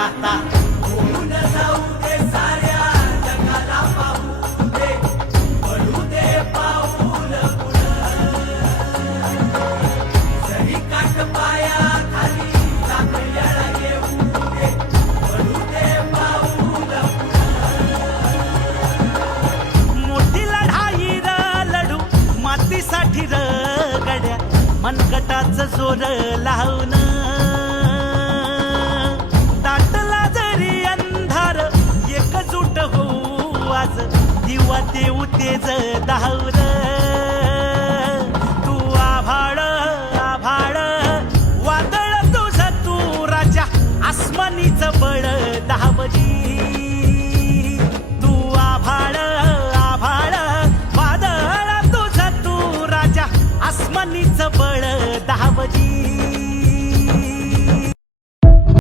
आता होऊन जाऊ दे साऱ्या जगाला पाहू दे पडू दे पाऊल पुढं जरी काट पाया खाली चांगल्याला येऊ दे पडू दे पाऊल मोठी लढाई र लढू मातीसाठी र गड्या मनगटाचं जोर लावून दाटला जरी अंधार एकजूट होऊ आज दिवा देऊ तेज दावर तू आभाळ आभाळ वादळ तुझ तू राजा आसमानीच बळ